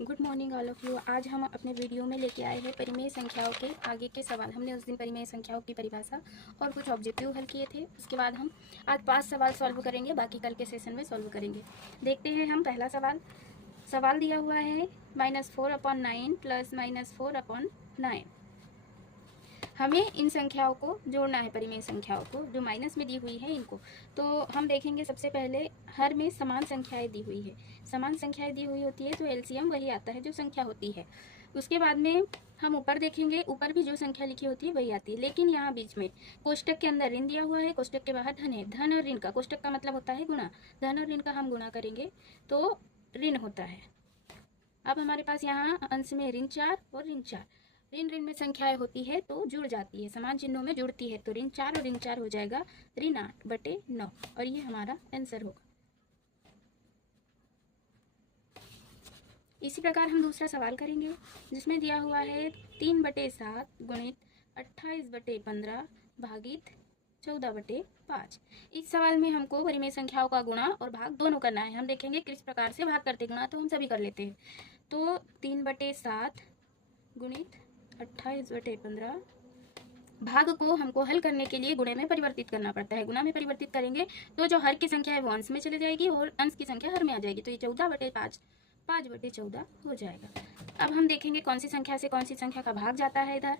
Good morning all of you. आज हम अपने वीडियो में लेके आए हैं परिमेय संख्याओं के आगे के सवाल। हमने उस दिन परिमेय संख्याओं की परिभाषा और कुछ ऑब्जेक्टिव हल किए थे। उसके बाद हम आज 5 सवाल सॉल्व करेंगे, बाकी कल के सेशन में सॉल्व करेंगे। देखते हैं हम पहला सवाल दिया हुआ है -4/9 + -4/9। हमें इन संख्याओं को जोड़ना है, परिमेय संख्याओं को जो माइनस में दी हुई है इनको। तो हम देखेंगे सबसे पहले हर में समान संख्याएं दी हुई है। समान संख्याएं दी हुई होती है तो एलसीएम वही आता है जो संख्या होती है। उसके बाद में हम ऊपर देखेंगे, ऊपर भी जो संख्या लिखी होती है वही आती है, लेकिन यहाँ बीच में कोष्टक के अंदर ऋण दिया हुआ है, कोष्टक के बाहर धन है। धन और ऋण का, कोष्टक का मतलब होता है गुणा, धन और ऋण का हम गुणा करेंगे तो ऋण होता है। अब हमारे पास यहाँ अंश में ऋण 4 और ऋण 4, ऋण ऋण में संख्याएं होती है तो जुड़ जाती है, समान चिन्हों में जुड़ती है, तो ऋण 4 और ऋण 4 हो जाएगा ऋण 8/9 और ये हमारा आंसर होगा। इसी प्रकार हम दूसरा सवाल करेंगे जिसमें दिया हुआ है 3/7 गुणित 28/15 भागित 14/5। इस सवाल में हमको परिमेय संख्याओं का गुणा और भाग दोनों करना है। हम देखेंगे किस प्रकार से भाग करते, गुणा तो हम सभी कर लेते हैं। तो 3/7 गुणित 28/15, भाग को हमको हल करने के लिए गुणे में परिवर्तित करना पड़ता है। गुणा में परिवर्तित करेंगे तो जो हर की संख्या है वो अंश में चले जाएगी और अंश की संख्या हर में आ जाएगी, तो ये 14/5 5/14 हो जाएगा। अब हम देखेंगे कौन सी संख्या से कौन सी संख्या का भाग जाता है इधर।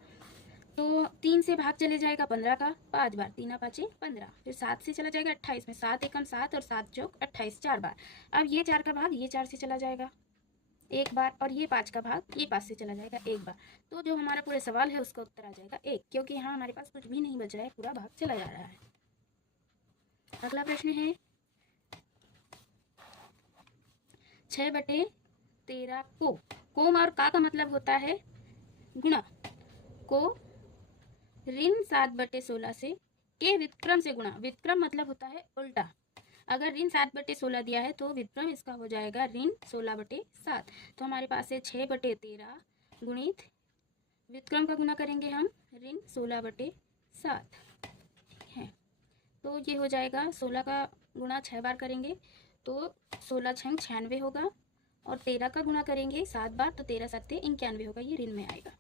तो 3 से भाग चले जाएगा 15 का 5 बार, 3 5 15। फिर 7 से चला जाएगा 28 में, 7 एकम 7 और 7 चौक 28 4 बार। अब ये 4 का भाग ये 4 से चला जाएगा एक बार, और ये 5 का भाग ये 5 से चला जाएगा एक बार। तो जो हमारा पूरे सवाल है उसका उत्तर आ जाएगा 1, क्योंकि यहाँ हमारे पास कुछ भी नहीं बच रहा है, पूरा भाग चला जा रहा है। अगला प्रश्न है 6/13 को, कोम और का मतलब होता है गुणा, को ऋण 7/16 से के व्युत्क्रम से गुणा। व्युत्क्रम मतलब होता है उल्टा। अगर ऋण 7/16 दिया है तो व्युत्क्रम इसका हो जाएगा ऋण 16/7। तो हमारे पास है 6/13 गुणित, व्युत्क्रम का गुणा करेंगे हम ऋण 16/7 है, तो ये हो जाएगा 16 का गुणा 6 बार करेंगे तो 16 6 96 होगा, और 13 का गुणा करेंगे 7 बार तो 13 7 91 होगा, ये ऋण में आएगा।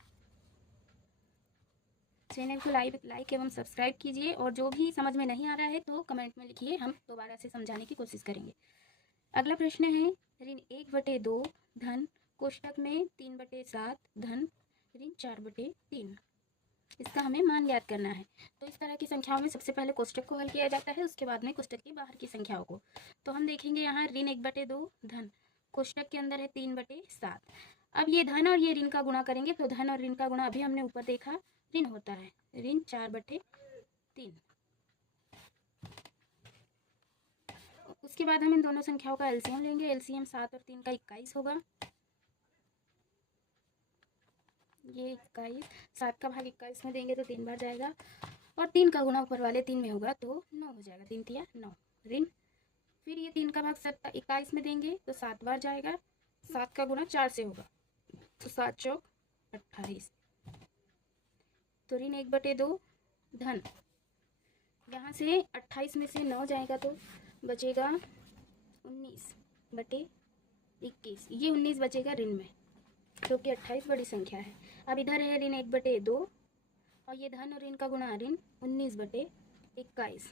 चैनल को लाइक एवं सब्सक्राइब कीजिए, और जो भी समझ में नहीं आ रहा है तो कमेंट में लिखिए, हम दोबारा से समझाने की कोशिश करेंगे। अगला प्रश्न है ऋण 1/2 धन कोष्टक में 3/7 धन ऋण 4/3। इसका हमें मान ज्ञात करना है। तो इस तरह की संख्याओं में सबसे पहले कोष्टक को हल किया जाता है, उसके बाद में कोष्टक के बाहर की संख्याओं को। तो हम देखेंगे यहाँ ऋण 1/2 धन, कोष्टक के अंदर है 3/7। अब ये धन और ये ऋण का गुणा करेंगे तो धन और ऋण का गुणा अभी हमने ऊपर देखा ऋण होता है, ऋण 4/3। उसके बाद हम इन दोनों संख्याओं का एलसीएम लेंगे। एलसीएम 7 और 3 का 21 होगा। ये 21, 7 का भाग 21 में देंगे तो 3 बार जाएगा, और 3 का गुणा ऊपर वाले 3 में होगा तो 9 हो जाएगा, 3 तिया 9 ऋण। फिर ये 3 का भाग 21 में देंगे तो 7 बार जाएगा, 7 का गुणा 4 से होगा तो 7 चौक 28, तो ऋण 1/2 धन, यहाँ से 28 में से 9 जाएगा तो बचेगा 19/21, ये 19 बचेगा ऋण में, क्योंकि 28 बड़ी संख्या है। अब इधर है ऋण 1/2 और ये धन और ऋण का गुणा ऋण 19/21,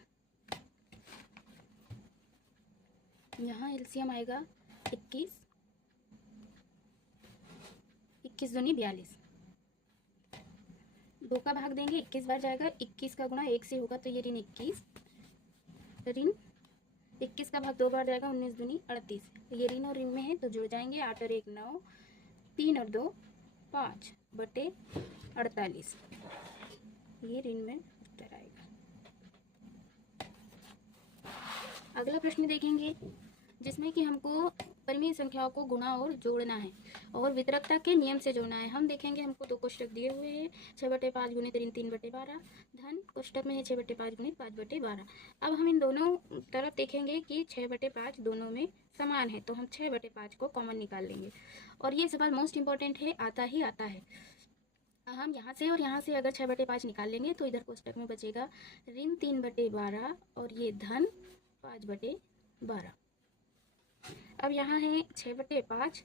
यहाँ एलसीएम आएगा 21, 21 दूनी 42, 2 का भाग देंगे 21 बार जाएगा, 21 का गुणा 1 से होगा तो ये ऋण 21, ऋण 21 का भाग 2 बार जाएगा, 19 दूनी 38, तो ये ऋण और ऋण में है तो जुड़ जाएंगे, 8 और 1 9, 3 और 2 5/48, ये ऋण में उत्तर आएगा। अगला प्रश्न देखेंगे जिसमें कि हमको परिमेय संख्याओं को गुणा और जोड़ना है और वितरकता के नियम से जोड़ना है। हम देखेंगे हमको 2 कोष्टक दिए हुए हैं, 6/5 गुणित ऋण 3/12 धन, कोष्टक में है 6/5 गुणित 5/12। अब हम इन दोनों तरफ देखेंगे कि 6/5 दोनों में समान है, तो हम 6/5 को कॉमन निकाल लेंगे, और ये सवाल मोस्ट इंपॉर्टेंट है, आता ही आता है। हम यहाँ से और यहाँ से अगर 6/5 निकाल लेंगे तो इधर कोष्टक में बचेगा ऋण 3/12 और ये धन 5/12। अब यहाँ है 6/5,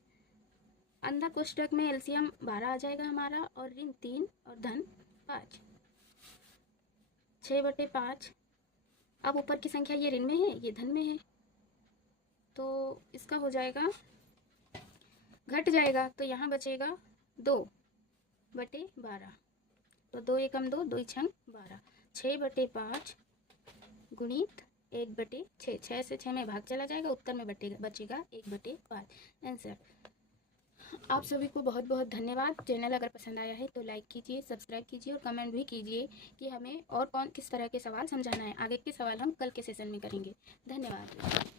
अंदर कोष्ठक में एलसीएम 12 आ जाएगा हमारा, और ऋण 3 और धन 5, 6/5। अब ऊपर की संख्या ये ऋण में है, ये धन में है, तो इसका हो जाएगा, घट जाएगा, तो यहाँ बचेगा 2/12। तो 2 एकम 2, 2 छंग 12, 6/5 गुणित 1/6, 6 से 6 में भाग चला जाएगा, उत्तर में बचेगा 1/5 आंसर। आप सभी को बहुत बहुत धन्यवाद। चैनल अगर पसंद आया है तो लाइक कीजिए, सब्सक्राइब कीजिए और कमेंट भी कीजिए कि हमें और किस तरह के सवाल समझाना है। आगे के सवाल हम कल के सेशन में करेंगे। धन्यवाद।